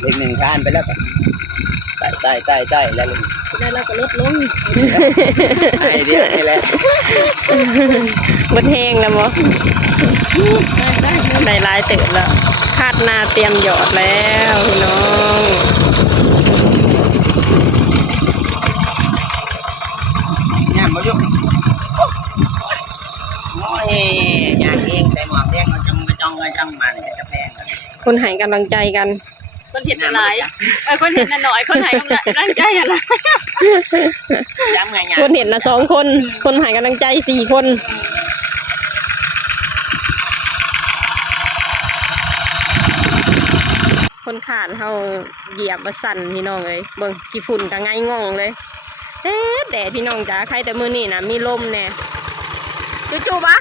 เลขหนึ่งผ่านไปแล้วก็ใต้แล้วเลย แล้วเราก็ลดลง ไอเดียนี่แหละ บนแห้งแล้วมั้งได้ลายเติบแล้วคาดนาเตรียมหยอดแล้วพี่น้อง ย่างมายุ่งโอ้ยย่างเองใส่หมวกแดงเราจังมาจ้องมาเนี่ยจะแพงเลย คนให้กำลังใจกัน คนเห็นหลายคนเห็นน้อยคนไหนกำลังใจอะไร จำไงย่าง คนเห็นนะ2 คน คนให้กำลังใจ4 คน คนขาดเขาเหยียบมาสั่นพี่น้องเลยเบิ่งกี่ฝุ่นก็ไงง่องเลยแดดพี่น้องจ๋าใครแต่มือนี่นะมีลมแน่จู่ๆปะ